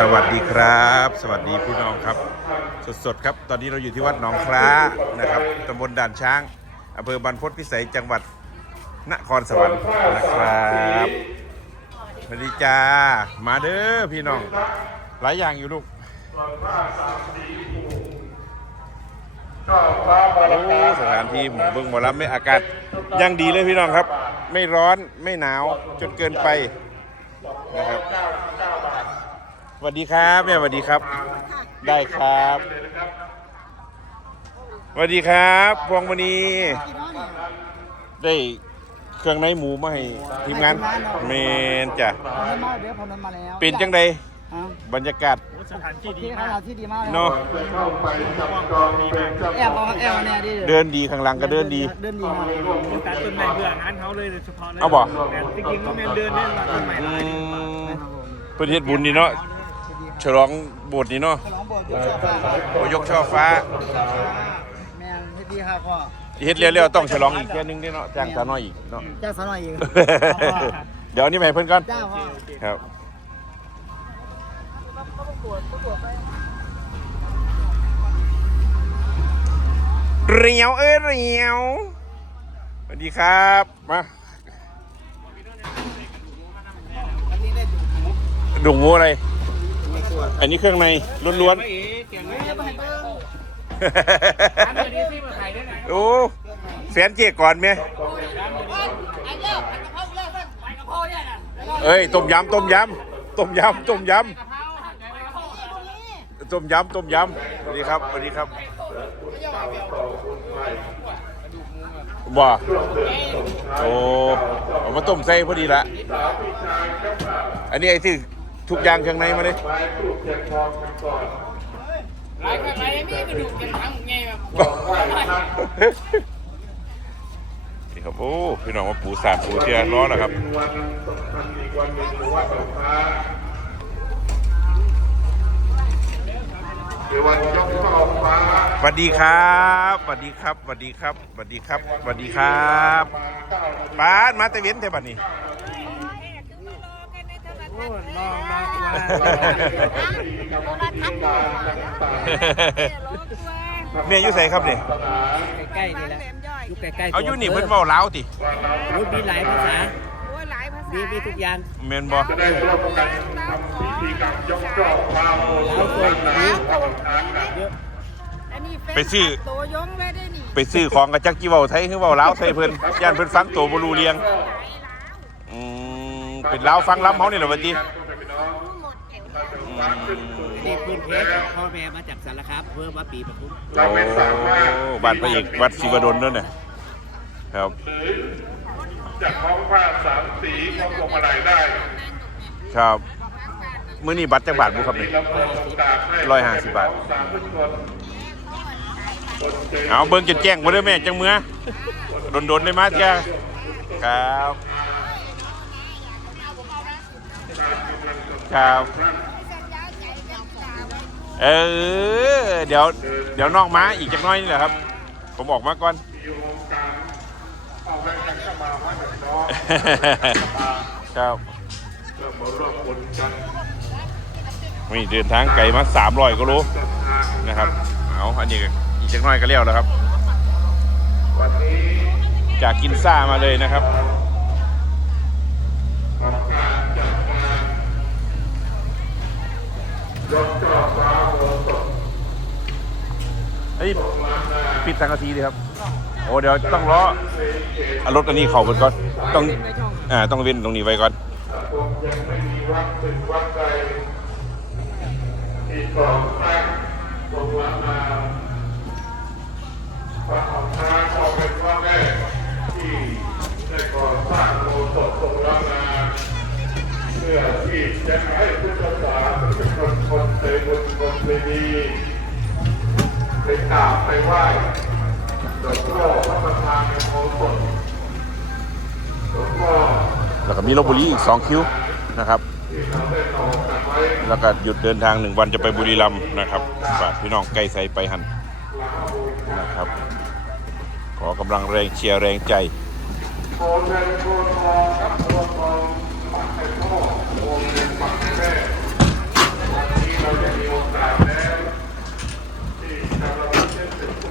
สวัสดีครับ สวัสดีพี่น้องครับ สดๆครับ ตอนนี้เราอยู่ที่วัดหนองคล้านะครับตำบลด่านช้างอำเภอบรรพตพิสัยจังหวัดนครสวรรค์นะครับสวัสดีจ้ามาเด้อพี่น้อง หลายอย่างอยู่ลูกโอ้สถานที่หมองเบิ้งหมอรับไม่อากาศยังดีเลยพี่น้องครับ ไม่ร้อนไม่หนาวจนเกินไป สวัสดีครับแม่สวัสดีครับ ได้ครับสวัสดีครับพวงมณีได้เครื่องในหมูมาให้ทีมงานเมนจ้ะผมนั้นมาเดี๋ยวผมนั้นมาแล้วเป็นจังใดอ้าวบรรยากาศสถานที่ที่ดีขมากนาดที่ดีมากเลยเนาะแอบเอาแอบเอาเนี่ยดิเดินดีข้างหลังก็เดินดี เดินดีมากมีตัดต้นไม้เพื่องานเขาเลยเฉพาะเลยเอาบ่แต่จริงๆก็แมนเดินเล่นมาต้นไม้อืหลายมเพื่อเฮ็ดบุญนี่เนาะ ฉลองโบสถ์นี่เนาะฉลองโบสถ์ยกช่อฟ้าโอ้ยกช่อฟ้า แมงเฮ็ดดีค่ะพ่อเฮ็ดเร็วๆต้องฉลองอีกแค่ยนึงเด้เนาะจ้างตาน้อยอีกเนาะ จ้าสาวหน่อยอีกเดี๋ยวอันนี้มาให้เพิ่นก่อนจ้าพ่อครับ เรียวเอ้ยเรียวสวัสดีครับมาอันนี้ได้อยู่ดุงงูอะไร อันนี้เครื่องในล้วนไม่เอ๋เก่งเลยเดี๋ยวไปให้เบิ่งร้านๆเดียวนี้ที่มาขายได้ไงโอ้แฟนเจ๊ก่อนไหมไอ้เจ้าผัดกะเพราเลิกสั่งผัดกะเพราเนี่ยน่ะเอ้ยต้มยำต้มยำต้มยำต้มยำต้มยำต้มยำสวัสดีครับสวัสดีครับบ่โอ้เอามาต้มใส่พอดีละอันนี้ไอ้ที่ ทุกอย่างข้างในมาเลยหลายคนหลายนี่กระดูกกันทั้งไงแบบนี่ครับโอ้พี่น้องมาปูสาดปูเทียนร้อนนะครับสวัสดีครับสวัสดีครับสวัสดีครับสวัสดีครับสวัสดีครับป้านมาแต่เว้นแต่บัดนี้ โอ้รอรอตัวเมียอยู่ใส่ครับเนี่ยใกล้ๆนี่แหละอยุคใกล้ๆเอาอยู่นี่เพิ่นเว้าลาวติรู้มีหลายภาษาโอ้หลายภาษามีมีทุกอย่างแม่นบ่ลาวโซนนี้เยอะอันนี้เฟซไปซื้อตัวยงเลยได้นี่ไปซื้อของกับจักกี้เว้าไทยคือเว้าลาวใส่เพิ่นย่านเพิ่นฟังตัวบ่รู้เรียงอืม เป็นลาวฟังล้ำเฮานี่แหละว่าติหมดเอวอืมนี่พื้นเพพ่อแม่มาจากสารคามเพื่อมาปีปทุมโอ้บ้านพระเอกวัดศิวดลนั่นน่ะครับจากท้องผ้าสามสีของพวงมาลัยได้ ครับมื้อนี้บัตรจักบาทบ่ครับนี่ลำโพงตากให้ร้อยห้าสิบบาทสามทุกคนเอาเบิ่งจนแจ้งบ่เด้อแม่จังเมื่อโดนๆได้มาเที่ยครับ ครับ เออ เดี๋ยว เดี๋ยวน้องม้าอีกจักหน้อยนี่แหละครับ ผมออกมาก่อน ครับนี่เดินทางไกลมา300กิโลนะครับ เอาอันนี้ก็อีกจักหน้อยก็เลี้ยวแล้วครับ จากกินซ่ามาเลยนะครับ เฮ้ยปิดสังกะสีดีครับ โอ้เดี๋ยวต้องล้อเอารถอันนี้เข่าไปก่อน ต้องอ่าต้องเว้นตรงนี้ไว้ก่อนที่กองสร้างตรงล้านนาพระของทางออกเป็นว่าแม่ที่ได้ก่อสร้างโบสถ์ตรงล้านนาเพื่อที่จะให้พุทธศาสนิก กราบไปไหว้หลวงพ่อพระประธานในโบสถ์หลวงพ่อแล้วก็มีลบบุรีอีก 2 คิวนะครับแล้วก็หยุดเดินทางหนึ่งวันจะไปบุรีรัมย์นะครับฝากพี่น้องใกล้ใส่ไปหันนะครับ ขอกำลังแรงเชียร์แรงใจโบเงินโบทองครับ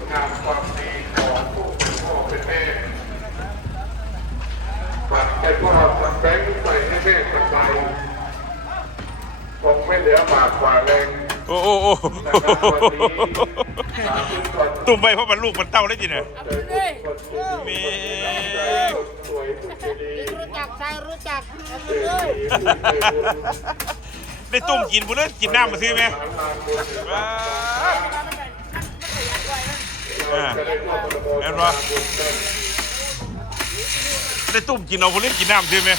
ความดีของพ่อเป็นแม่ปัดไปพวกเราแบงค์ไปให้แม่ไปคงไม่เหลือบาปกว่าแรงโอ้โหตุ่มไปเพราะมันลูกมันเต้าเลยจริเนี่ยมีรู้จักใช่รู้จักได้ตุ่มกินบุญเลยกินน้ำมาซื้อไหม อ่าเห็นปะบุญกันได้ตุ่มกินเอาบุญเลยกินน้ำซื้อไหม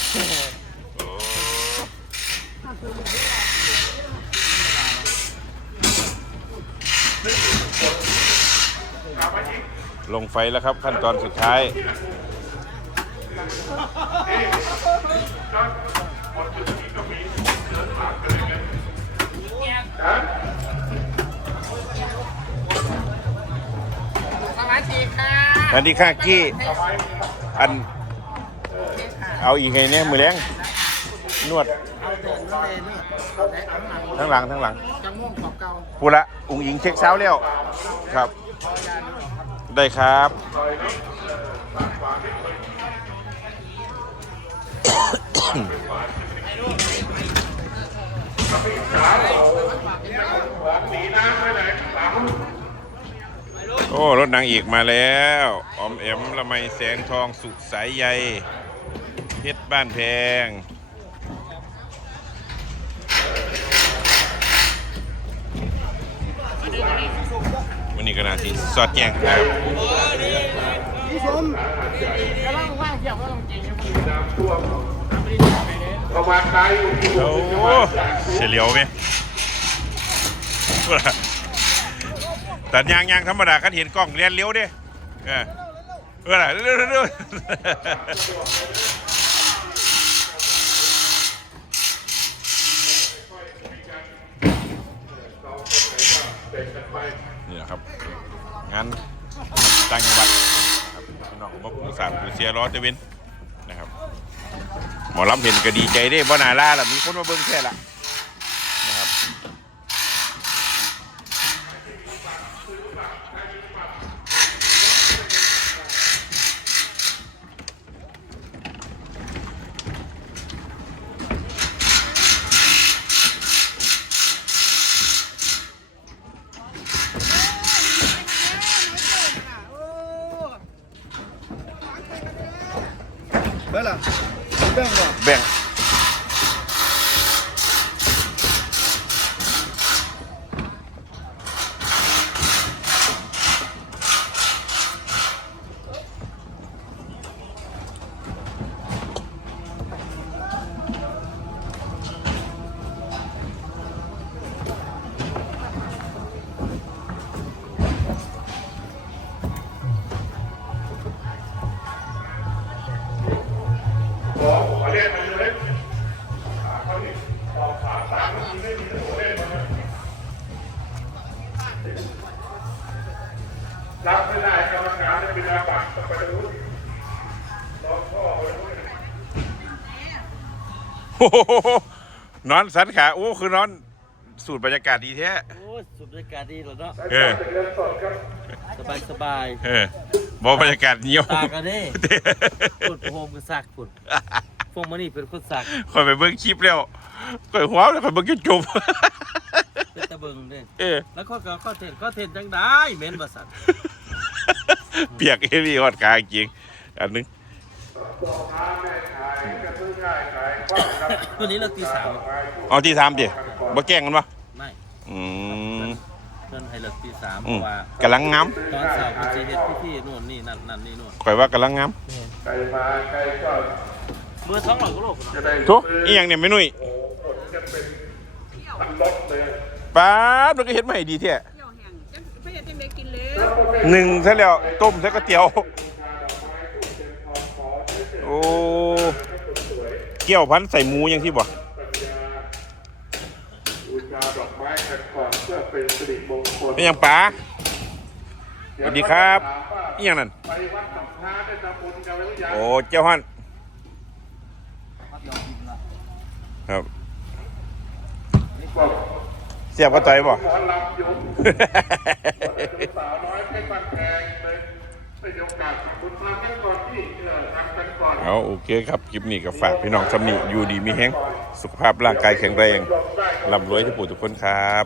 ลงไฟแล้วครับขั้นตอนสุดท้าย ค่ะอันนี้ข้ากี้อันเอาอีกไงเนี่ยมือแรงนวดเอาเดินเลยนี่เอาได้เอาหลังทั้งหลังทั้งหลังจังม่วงของเก่าพูดละอุ้งอิงเช็คเช้าแล้วครับ ได้ครับ โอ้รถนางเอกมาแล้วออมแอมละไมแสงทองสุขสายใยเพชรบ้านแพงวันนี้ก็น่าที่สอดแจ้งครับแล้วว่างว่างเที่ยวก็ต้องจริงน้ำท่วมประมาณไกลอยู่ที่โอ้เฉลียวไหม แต่ยางยางธรรมดาคันเห็นกล้องเรียนเลี้ยวด้เออเออเร็วเร็วเร็วนี่แหละครับ งานต่างจังหวัดครับพี่น้องมาปูสามปูเสียร้อเตเวนนะครับ หมอลำเห็นก็ดีใจเด้บ่นาล่าล่ะมีคนมาเบิ่งแค่ละนะครับ โอ้โหนอนสันขาโอ้คือนอน สูตรบรรยากาศดีแท้โอ้สุดบรรยากาศดีเหรอเนาะเออสบายสบายเออบอกบรรยากาศเงียว ตากันเด้ฝุ่นโฮมก็สักฝุ่นพวกมันนี่เป็นคนสักคอยไปเบิ่งคลิปแล้วคอยหัวแล้วคอยเบิ่งจนจบเป็นตะเบิงเด้เออแล้วข้อก็ข้อเทนข้อเทนจังได้เหม็นบ่สัตว์เปียกเอรี่ฮอดกาจริงอันนึง ค้าแม่ขายกระซื้อ ง่ายขายกว้างครับวันนี้เราตีสามเอาที่ทำดิบ่แกล้งกันปะไม่อืมเพื่อนให้เลิกตีสามเพอืมราะว่ากำลังงามตอนเสาร์เป็นจีเฮ็ดพิธีนู่นนี่นั่นนั่นนี่นู่นข่อยว่ากำลังงามไก่มาไก่ก็เมื่อท้องหลังก็โลกเนาะจะได้ทุกอีหยังเนี่ยไม่นุ่ยโอ้โหจะเป็นตันรถเลยป้าดมันก็เฮ็ดมาให้ดีแท้เที่ยวแห้งจังไปเฮ็ดจังไดกินเลยหนึ่งซะแล้วต้มซะก๋วยเตี๋ยว โอ้ เกี่ยวพันใส่หมูยังที่บ่ปัญญาบูชาดอกไม้กันก่อนเพื่อเป็นสิริมงคลเป็นหยังป๋าสวัสดีครับอีหยังนั่นไปวัดสัมภาได้ทำบุญกันหรือยังโอ้เจ้าฮั่นครับบอกเสียบก็ต่อยบ่หมอลำยุงสาวน้อยเพชรบ้านแพงเลยเป็นโอกาสบุญทำกันก่อนที่เออทำกันก่อน เอาโอเคครับคลิปนี้ก็ฝากพี่น้องสำนีอยู่ดีมีแฮงสุขภาพร่างกายแข็งแรงร่ำรวยทุกผู้ทุกคนครับ